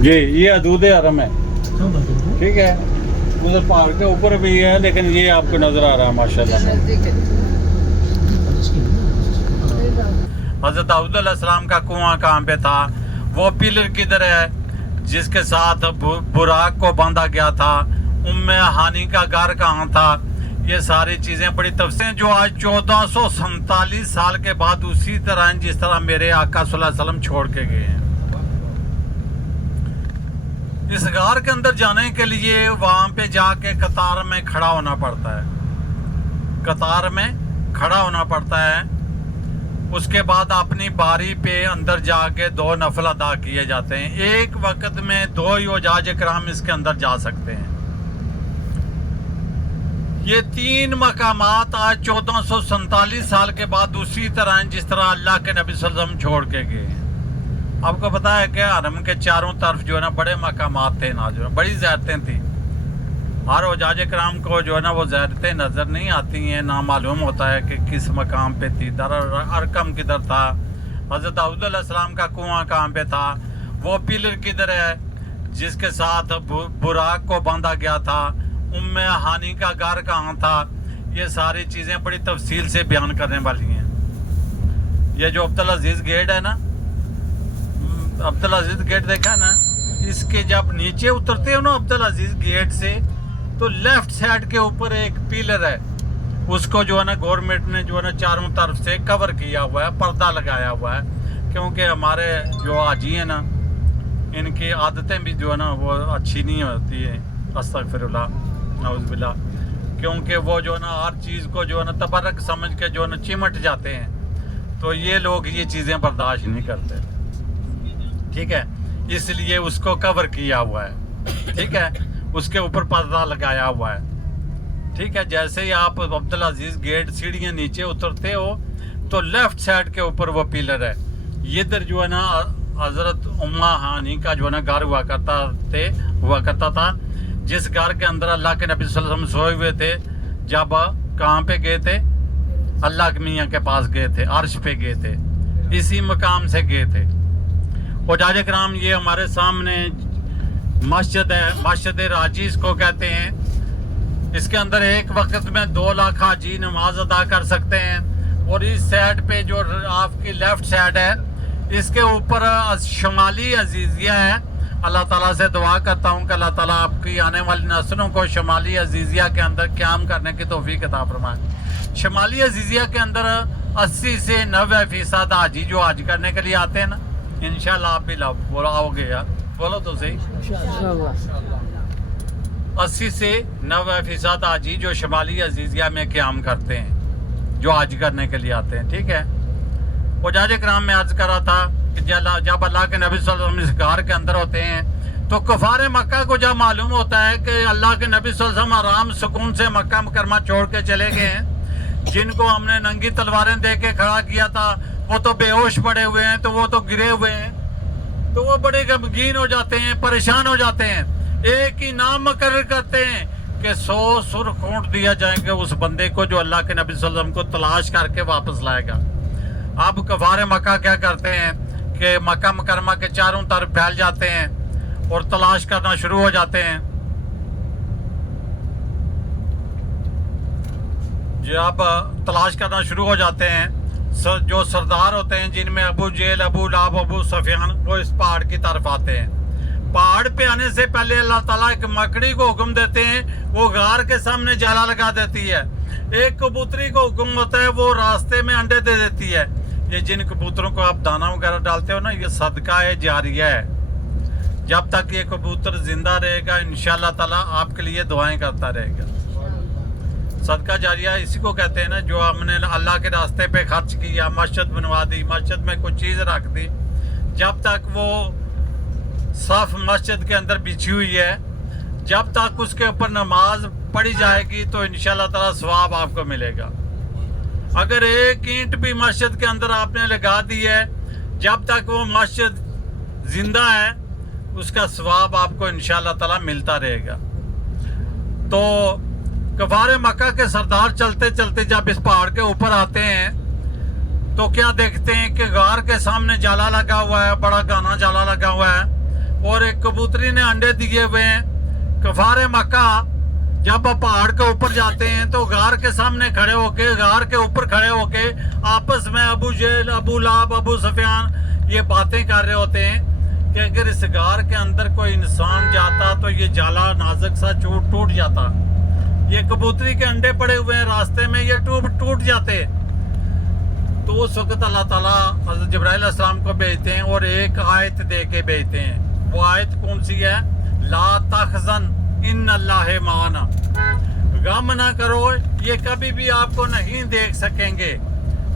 जी ये हदूद हरम है, ठीक है। उधर पहाड़ के ऊपर भी है, लेकिन ये आपको नजर आ रहा है माशाल्लाह। हजरत दाऊद अलैहिस्सलाम का कुआं कहाँ पे था, वो पिलर किधर है जिसके साथ बुराक को बांधा गया था, उम्मे हानी का घर कहाँ था, ये सारी चीजें बड़ी तफसील जो आज 1447 साल के बाद उसी तरह जिस तरह मेरे आका सल्लल्लाहु अलैहि वसल्लम छोड़ के गए हैं। इस गार के अंदर जाने के लिए वहां पे जाके कतार में खड़ा होना पड़ता है, कतार में खड़ा होना पड़ता है। उसके बाद अपनी बारी पे अंदर जाके 2 नफल अदा किए जाते हैं। एक वक्त में 2 ही हुज्जाज इकराम इसके अंदर जा सकते हैं। ये 3 मकामात आज 1447 साल के बाद उसी तरह जिस तरह अल्लाह के नबी सल्लल्लाहु अलैहि वसल्लम छोड़ के गए हैं। आपको पता है कि हरम के चारों तरफ जो है ना बड़े मकामात थे ना, जो है बड़ी ज़ियारतें थी। हर हुज्जाज इकराम को जो है ना वो ज़ियारतें नज़र नहीं आती हैं, ना मालूम होता है कि किस मकाम पे थी। दर अरकम किधर था, हज़रत दाऊद अलैहिस्सलाम का कुआं कहाँ पे था, वो पिलर किधर है जिसके साथ बुराक को बांधा गया था, उम्मे हानी का घर कहाँ था, ये सारी चीज़ें बड़ी तफसील से बयान करने वाली हैं। ये जो अब्दुल अजीज़ गेट है ना, अब्दुल अजीज़ गेट देखा ना, इसके जब नीचे उतरते हो ना अब्दुल अजीज़ गेट से, तो लेफ्ट साइड के ऊपर एक पिलर है, उसको जो है ना गवर्नमेंट ने जो है ना चारों तरफ से कवर किया हुआ है, पर्दा लगाया हुआ है। क्योंकि हमारे जो हाजी हैं ना, इनकी आदतें भी जो है ना वो अच्छी नहीं होती है, अस्तगफिरुल्लाह नऊज़ुबिल्लाह, क्योंकि वो जो है ना हर चीज़ को जो है ना तबर्रक समझ के जो है ना चिमट जाते हैं। तो ये लोग ये चीज़ें बर्दाश्त नहीं करते, ठीक है, इसलिए उसको कवर किया हुआ है, ठीक है, उसके ऊपर पर्दा लगाया हुआ है, ठीक है। जैसे ही आप अब्दुल अजीज़ गेट सीढ़ियाँ नीचे उतरते हो तो लेफ्ट साइड के ऊपर वो पिलर है। इधर जो है ना हज़रत उम्मा हानी का जो है ना घर हुआ करता था, जिस घर के अंदर अल्लाह के नबी सल्लल्लाहु अलैहि वसल्लम सोए हुए थे। जब कहाँ पे गए थे, अल्लाह के मियाँ के पास गए थे, अर्श पे गए थे, इसी मकाम से गए थे। हुज्जाज इकराम ये हमारे सामने मस्जिद है, मस्जिद राजी इसको कहते हैं। इसके अंदर एक वक्त में 2 लाख हाजी नमाज अदा कर सकते हैं। और इस साइड पे जो आपकी लेफ्ट साइड है, इसके ऊपर शमाली अजीज़िया है। अल्लाह ताला से दुआ करता हूँ कि अल्लाह ताला आपकी आने वाली नस्लों को शमाली अजीज़िया के अंदर क़याम करने की तौफीक अता फरमाए। शमाली अजीज़िया के अंदर 80 से 90% हाजी जो हज करने के लिए आते हैं ना, इंशाल्लाह आप भी आओगे यार, बोलो तो सही। 80 से 90% हाजी जो शमाली अजीज़िया में क़याम करते हैं, जो हज करने के लिए आते हैं, ठीक है। हुज्जाज इकराम में अर्ज करा था कि जब अल्लाह के नबी सल्लल्लाहु अलैहि वसल्लम इस गार के अंदर होते हैं तो कुफार मक्का को जब मालूम होता है कि अल्लाह के नबी सल्लल्लाहु अलैहि वसल्लम आराम सुकून से मक्का मुकरमा छोड़ के चले गए हैं, जिनको हमने नंगी तलवारें दे के खड़ा किया था वो तो बेहोश पड़े हुए हैं, तो वो तो गिरे हुए हैं, तो वो बड़े गमगीन हो जाते हैं, परेशान हो जाते हैं। एक ही नाम मुकर्रर करते हैं कि 100 सुर्ख ऊंट दिया जाएंगे उस बंदे को जो अल्लाह के नबी सल्लल्लाहु अलैहि वसल्लम को तलाश करके वापस लाएगा। अब कफार मक्का क्या करते हैं कि मक्का मुकरमा के चारों तरफ फैल जाते हैं और तलाश करना शुरू हो जाते हैं। जब तलाश करना शुरू हो जाते हैं, जो सरदार होते हैं जिनमें अबू जेल, अबू लाब, अबू सफियान, वो इस पहाड़ की तरफ आते हैं। पहाड़ पे आने से पहले अल्लाह ताला एक मकड़ी को हुक्म देते हैं, वो गार के सामने जाला लगा देती है। एक कबूतरी को हुक्म होता है, वो रास्ते में अंडे दे देती है। ये जिन कबूतरों को आप दाना वगैरह डालते हो ना, ये सदका है जारिया है। जब तक ये कबूतर जिंदा रहेगा इंशाअल्लाह ताला आपके लिए दुआएं करता रहेगा। सदका जारिया इसी को कहते हैं ना, जो हमने अल्लाह के रास्ते पे खर्च किया, मस्जिद बनवा दी, मस्जिद में कुछ चीज़ रख दी, जब तक वो साफ मस्जिद के अंदर बिछी हुई है, जब तक उसके ऊपर नमाज पढ़ी जाएगी तो इंशाअल्लाह ताला सवाब आपको मिलेगा। अगर एक ईंट भी मस्जिद के अंदर आपने लगा दी है, जब तक वो मस्जिद जिंदा है उसका सवाब आपको इंशाअल्लाह ताला मिलता रहेगा। तो कफारे मक्का के सरदार चलते चलते जब इस पहाड़ के ऊपर आते हैं तो क्या देखते हैं कि गार के सामने जाला लगा हुआ है, बड़ा घना जाला लगा हुआ है। और एक कबूतरी ने अंडे दिए हुए हैं। कफारे मक्का जब आप पहाड़ के ऊपर जाते हैं तो गार के सामने खड़े होके, गार के ऊपर खड़े होके आपस में अबू जहल, अबू लाब, अबू सुफियान ये बातें कर रहे होते हैं कि अगर इस गार के अंदर कोई इंसान जाता तो ये जाला नाजुक सा टूट जाता। ये कबूतरी के अंडे पड़े हुए हैं रास्ते में, ये टूट जाते। तो उस वक्त अल्लाह ताला हज़रत जिब्राइल अलैहिस्सलाम को भेजते हैं और एक आयत दे के भेजते हैं। वो आयत कौन सी है? ला तहज़न इन्नल्लाह माना, गम ना करो, ये कभी भी आपको नहीं देख सकेंगे।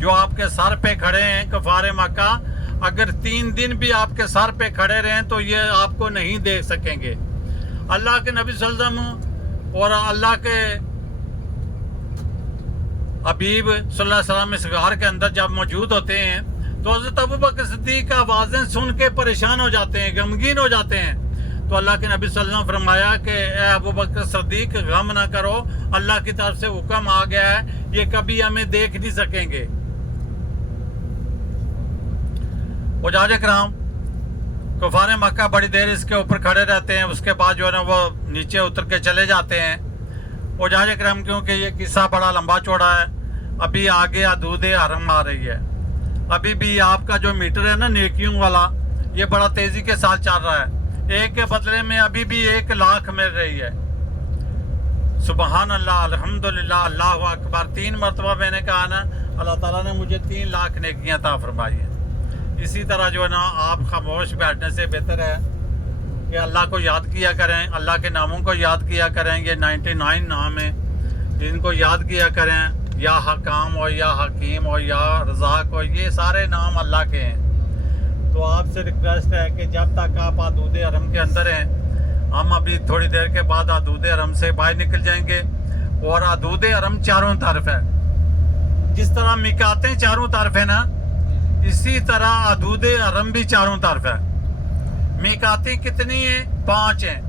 जो आपके सर पे खड़े हैं कफारे मक्का, अगर 3 दिन भी आपके सर पे खड़े रहें तो ये आपको नहीं देख सकेंगे। अल्लाह के नबी सल्लल्लाहु अलैहि वसल्लम और अल्लाह के हबीब सल्लल्लाहु अलैहि वसल्लम इस गार के अंदर जब मौजूद होते हैं तो हज़रत अबू बकर सिद्दीक का आवाज़ें सुन के परेशान हो जाते हैं, गमगीन हो जाते हैं। तो अल्लाह के नबी सल्लल्लाहु अलैहि वसल्लम फरमाया कि ए अबू बकर सिद्दीक, गम ना करो, अल्लाह की तरफ से हुक्म आ गया है, ये कभी हमें देख नहीं सकेंगे। हुज्जाज किराम कुफार मक्का बड़ी देर इसके ऊपर खड़े रहते हैं, उसके बाद जो है ना वो नीचे उतर के चले जाते हैं। हुज्जाज किराम क्योंकि ये किस्सा बड़ा लंबा चौड़ा है, अभी आगे हदूद हरम आ रही है। अभी भी आपका जो मीटर है ना नेकियों वाला, ये बड़ा तेजी के साथ चल रहा है। एक के बदले में अभी भी 1 लाख मिल रही है। सुबहान अल्लाह, अल्हम्दुलिल्लाह, अल्लाहु अकबर 3 मरतबा मैंने कहा ना, अल्लाह ताला ने मुझे 3 लाख नेकियां अता फरमाई है। इसी तरह जो है ना आप खामोश बैठने से बेहतर है कि अल्लाह को याद किया करें, अल्लाह के नामों को याद किया करें। ये 99 नाम है, इनको याद किया करें। या हकाम हो, या हकीम हो, या रज़ाक हो, ये सारे नाम अल्लाह के हैं। तो आपसे रिक्वेस्ट है कि जब तक आप हदूद हरम के अंदर हैं, हम अभी थोड़ी देर के बाद हदूद हरम से बाहर निकल जाएंगे। और हदूद हरम चारों तरफ है, जिस तरह मिकातें चारों तरफ है ना, इसी तरह हदूद हरम भी चारों तरफ है। मिकातें कितनी है? 5 हैं।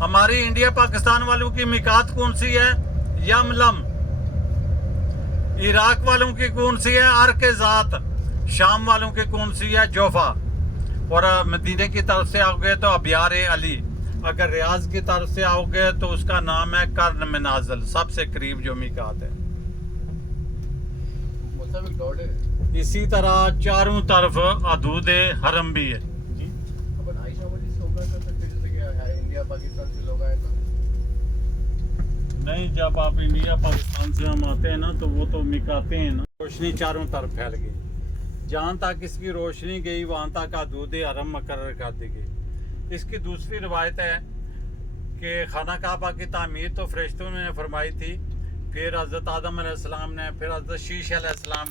हमारी इंडिया पाकिस्तान वालों की मिकात कौन सी है? यमलम। इराक वालों की कौन सी है? अर्क-ए-ज़ात। शाम वालों की कौन सी है? जोफा। और मदीने की तरफ से आओगे तो अबियार अली। अगर रियाज की तरफ से आओगे तो उसका नाम है कर्न मनाजिल, सबसे करीब जो मिकात है। इसी तरह चारों तरफ हदूद हरम भी है। नहीं, जब आप इंडिया पाकिस्तान से हम आते हैं ना तो वो तो मिकाते हैं ना, रोशनी चारों तरफ फैल गई। जहाँ तक इसकी रोशनी गई वहाँ तक हदूद हरम मुकर्रर कर दी गई। इसकी दूसरी रवायत है कि खाना काबा की तामीर तो फरिश्तों ने फरमाई थी, फिर हज़रत आदम अलैहिस्सलाम ने, फिर हज़रत शीश अलैहिस्सलाम।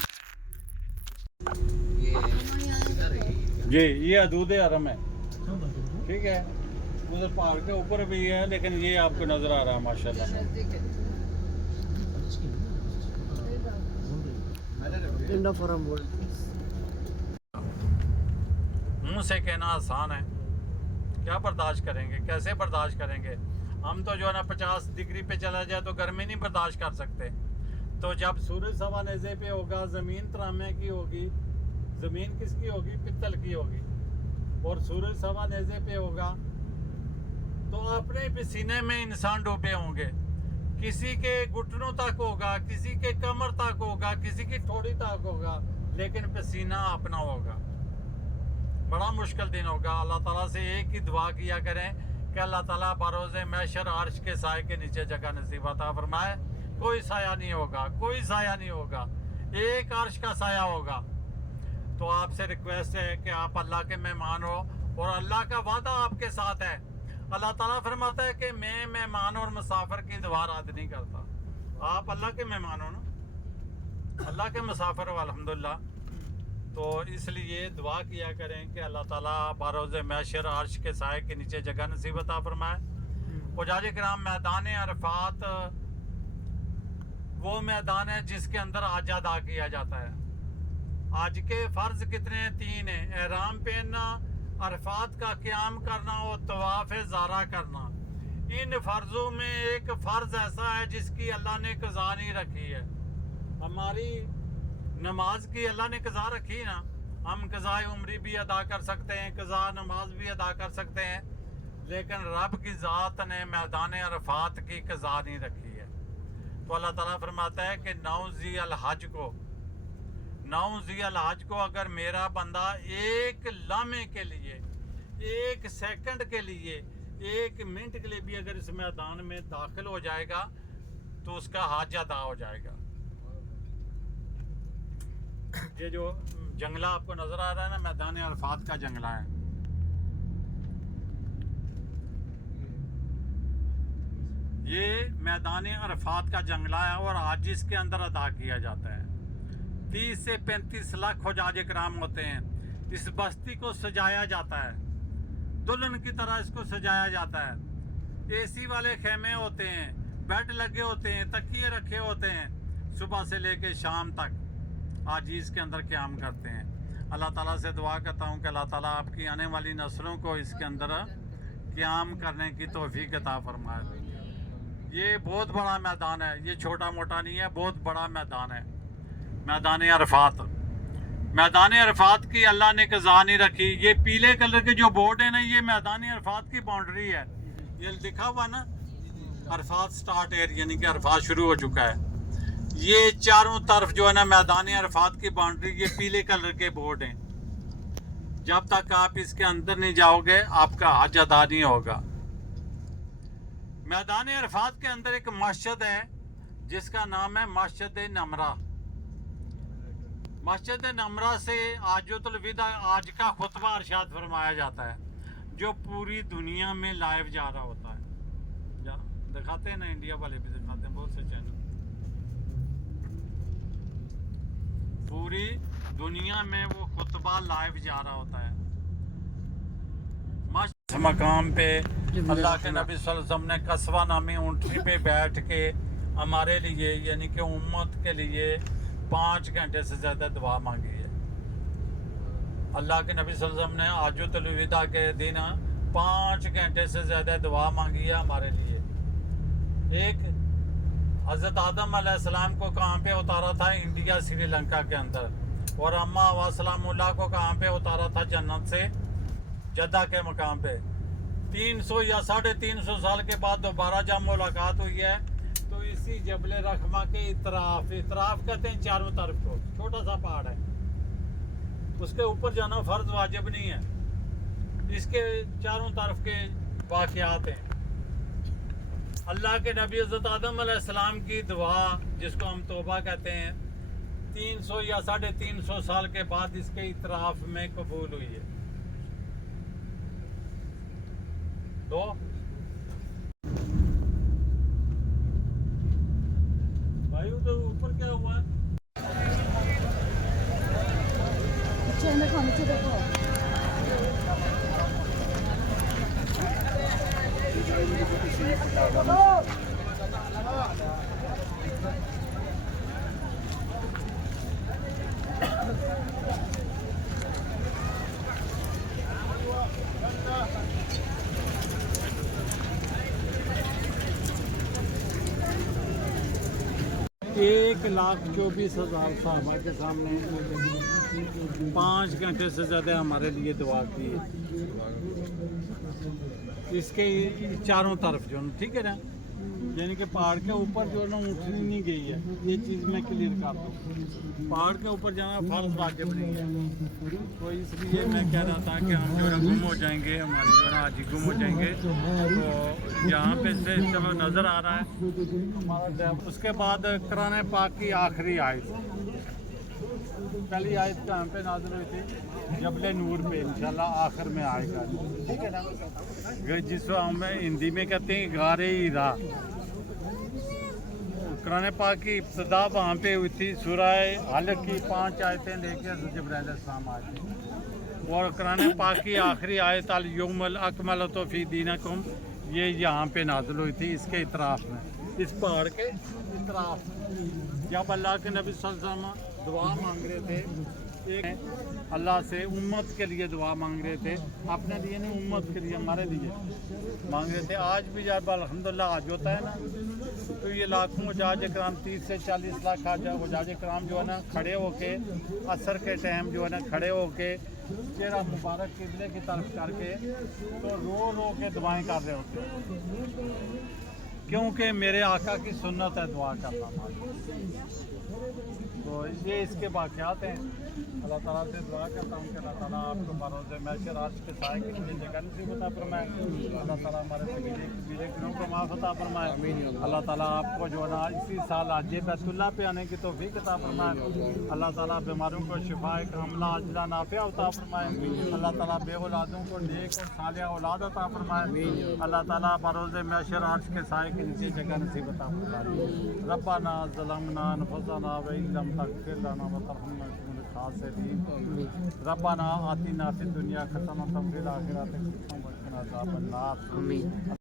जी ये हदूद हरम है, ठीक है। उधर पहाड़ के ऊपर भी है, लेकिन ये आपको नजर आ रहा है माशाल्लाह। मुंह से कहना आसान है, क्या बर्दाश्त करेंगे, कैसे बर्दाश्त करेंगे। हम तो जो है ना 50 डिग्री पे चला जाए तो गर्मी नहीं बर्दाश्त कर सकते। तो जब सूरज सवा नेज़े पे होगा, ज़मीन तरामे की होगी। ज़मीन किसकी होगी? पित्तल की होगी। और सूरज सवा नेज़े पे होगा तो अपने पसीने में इंसान डूबे होंगे। किसी के घुटनों तक होगा, किसी के कमर तक होगा, किसी की ठोड़ी तक होगा, लेकिन पसीना अपना होगा। बड़ा मुश्किल दिन होगा। अल्लाह ताला से एक ही दुआ किया करें कि अल्लाह ताला बरोज़े महशर अर्श के साए के नीचे जगह नसीब अता फरमाए। कोई साया नहीं होगा, कोई साया नहीं होगा, एक अर्श का साया होगा। तो आपसे रिक्वेस्ट है कि आप अल्लाह के मेहमान हो और अल्लाह का वादा आपके साथ है। अल्लाह ताला फरमाता है कि मैं मेहमान और मुसाफिर की दुआ रद्द नहीं करता। आप अल्लाह के मेहमान हो ना, अल्लाह के मुसाफिर हो अल्हम्दुलिल्लाह। तो इसलिए दुआ किया करें कि अल्लाह ताला बरोज़े महशर अर्श के साए के नीचे जगह नसीब अता फरमाए। हुज्जाज किराम, मैदान अरफात वो मैदान है जिसके अंदर हज अदा किया जाता है। हज के फ़र्ज कितने हैं? 3 हैं। एहराम पहनना, अरफात का क़याम करना और तवाफ़ ज़ारा करना। इन फ़र्ज़ों में एक फ़र्ज़ ऐसा है जिसकी अल्लाह ने क़ज़ा नहीं रखी है। हमारी नमाज की अल्लाह ने क़ज़ा रखी ना, हम कज़ाए उम्री भी अदा कर सकते हैं, कज़ा नमाज भी अदा कर सकते हैं, लेकिन रब की ज़ात ने मैदान अरफात की कज़ा नहीं रखी है। तो अल्लाह ताला फरमाता है कि 9 ज़ी अल हज को अगर मेरा बंदा एक लम्हे के लिए, एक सेकंड के लिए, एक मिनट के लिए भी अगर इस मैदान में दाखिल हो जाएगा तो उसका हज अदा हो जाएगा। ये जो जंगला आपको नजर आ रहा है ना, मैदान अरफात का जंगला है। ये मैदान अरफात का जंगला है और हज इसके अंदर अदा किया जाता है। 30 से 35 लाख हुज्जाज इकराम होते हैं। इस बस्ती को सजाया जाता है, दुल्हन की तरह इसको सजाया जाता है। एसी वाले खेमे होते हैं, बेड लगे होते हैं, तकिए रखे होते हैं। सुबह से लेके शाम तक आज इसके अंदर क़याम करते हैं। अल्लाह ताला से दुआ करता हूँ कि अल्लाह ताला आपकी आने वाली नस्लों को इसके अंदर क़याम करने की तौफीक अता फरमाए। ये बहुत बड़ा मैदान है, ये छोटा मोटा नहीं है, बहुत बड़ा मैदान है। मैदान अरफात, मैदान अरफात की अल्लाह ने कज़ा नहीं रखी। ये पीले कलर के जो बोर्ड है ना, ये मैदान अरफात की बाउंड्री है। ये लिखा हुआ ना अरफात स्टार्ट एरिया, यानी कि अरफात शुरू हो चुका है। ये चारों तरफ जो है ना मैदान अरफात की बाउंड्री, ये पीले कलर के बोर्ड हैं। जब तक आप इसके अंदर नहीं जाओगे आपका हज अदा नहीं होगा। मैदान अरफात के अंदर एक मस्जिद है जिसका नाम है मस्जिद नमरा। मस्जिद नमरा से आजुल विदा आज का खुतबा इरशाद फरमाया जाता है, जो पूरी दुनिया में लाइव जा रहा होता है। दिखाते हैं ना, इंडिया वाले भी दिखाते हैं, बहुत से चैनल। पूरी दुनिया में वो खुतबा लाइव जा रहा होता है। इस मकाम पे अल्लाह के नबी सल्लल्लाहु अलैहि वसल्लम ने कस्वा नामी ऊँटनी पे बैठ के हमारे लिए, यानी कि उम्मत के लिए 5 घंटे से ज़्यादा दुआ मांगी है। अल्लाह के नबी सल्लल्लाहु अलैहि वसल्लम ने आजुल विदा के दिन 5 घंटे से ज़्यादा दुआ मांगी है हमारे लिए। एक हज़रत आदम अलैहिस्सलाम को कहाँ पे उतारा था? इंडिया, श्रीलंका के अंदर। और अम्मा हव्वा सलामुल्लाह को कहाँ पे उतारा था? जन्नत से जद्दा के मकाम पे। 300 या 350 साल के बाद दोबारा जब मुलाकात हुई है तो इसी जबल रखमा के इतराफ कहते हैं चारों तरफ को, छोटा सा पहाड़ है, उसके ऊपर जाना फर्ज वाजिब नहीं है। इसके चारों तरफ के वाक़यात हैं। अल्लाह के नबी हज़रत आदम अलैहिस्सलाम की दुआ, जिसको हम तौबा कहते हैं, 300 या 350 साल के बाद इसके इतराफ में कबूल हुई है। तो भाई उधर ऊपर क्या हुआ है? नीचे देखो। एक 1,24,000 साहबा के सामने 5 घंटे से ज़्यादा हमारे लिए दुआ की है। इसके चारों तरफ जो, ठीक है ना, यानी कि पहाड़ के ऊपर जो ना ऊँटनी नहीं गई है, ये चीज़ मैं क्लियर कर दूँ। पहाड़ के ऊपर जाना फर्ज वाजिब नहीं है। तो इसलिए मैं कह रहा था कि हम जो है गुम हो जाएंगे, हमारी जो है आज ही गुम हो जाएंगे। तो यहाँ पे से जब नज़र आ रहा है हमारा। उसके बाद कुरान पाक की आखिरी आयत, पहली आयत कहाँ पे नाज़िल हुई थी? जबल नूर पे, इंशाल्लाह आखिर में आएगा, ठीक है ना, जिसको हम हिंदी में कहते हैं गारे हीरा। कुरान पाक की इब्तिदा वहाँ पे हुई थी, सूरह हलक की 5 आयतें लेकर जिब्राइल अलैहिस्सलाम आए थे। और कुरान पाक की आखिरी आयत अल यौमल अकमलतु फी दीनकुम, ये यहाँ पे नाज़िल हुई थी, इसके इतराफ़ में, इस पहाड़ के इतराफ़। जब अल्लाह के नबी सल्लल्लाहु अलैहि वसल्लम दुआ मांग रहे थे एक अल्लाह से उम्मत के लिए दुआ मांग रहे थे, अपने लिए नहीं, उम्मत के लिए, हमारे लिए मांग रहे थे। आज भी जब अल्हम्दुलिल्लाह आज होता है ना, तो ये लाखों हुज्जाज कराम 30 से 40 लाख हुज्जाज कराम जो है ना खड़े होके असर के टाइम जो है ना खड़े होके चेहरा मुबारक किबले की तरफ करके तो रो रो के दुआएं कर रहे होते हैं, क्योंकि मेरे आका की सुन्नत है दुआ करना। तो ये इसके वाक़यात हैं। अल्लाह ताला से दुआ करता हूँ कि अल्लाह ताला आपको बरोज़ महशर अर्श के साए की नीचे जगह नसीब अता फरमाए। अल्लाह ताला हमारे सगीरे गुनाहों को माफ़ अता फरमाए। अल्लाह ताला आपको जो है ना इसी साल हज बैतुल्लाह पे आने की तौफीक अता फरमाए। अल्लाह ताला बीमारों को शिफाए कामिला अजला नाफिया अता फरमाए। अल्लाह ताला बे औलादों को नेक और सालिहा औलाद अता फरमाए। अल्लाह ताला बरोज़ महशर अर्श के साए के नीचे जगह नसीब अता फरमाए। रब्बना ज़लमना अनफुसना व इन लम तग़फिर लना व तरहमना रब्बाना आतिना फिद दुनिया हसनतम व फिल आखिरति हसनतम व क़िना अज़ाबन्नार।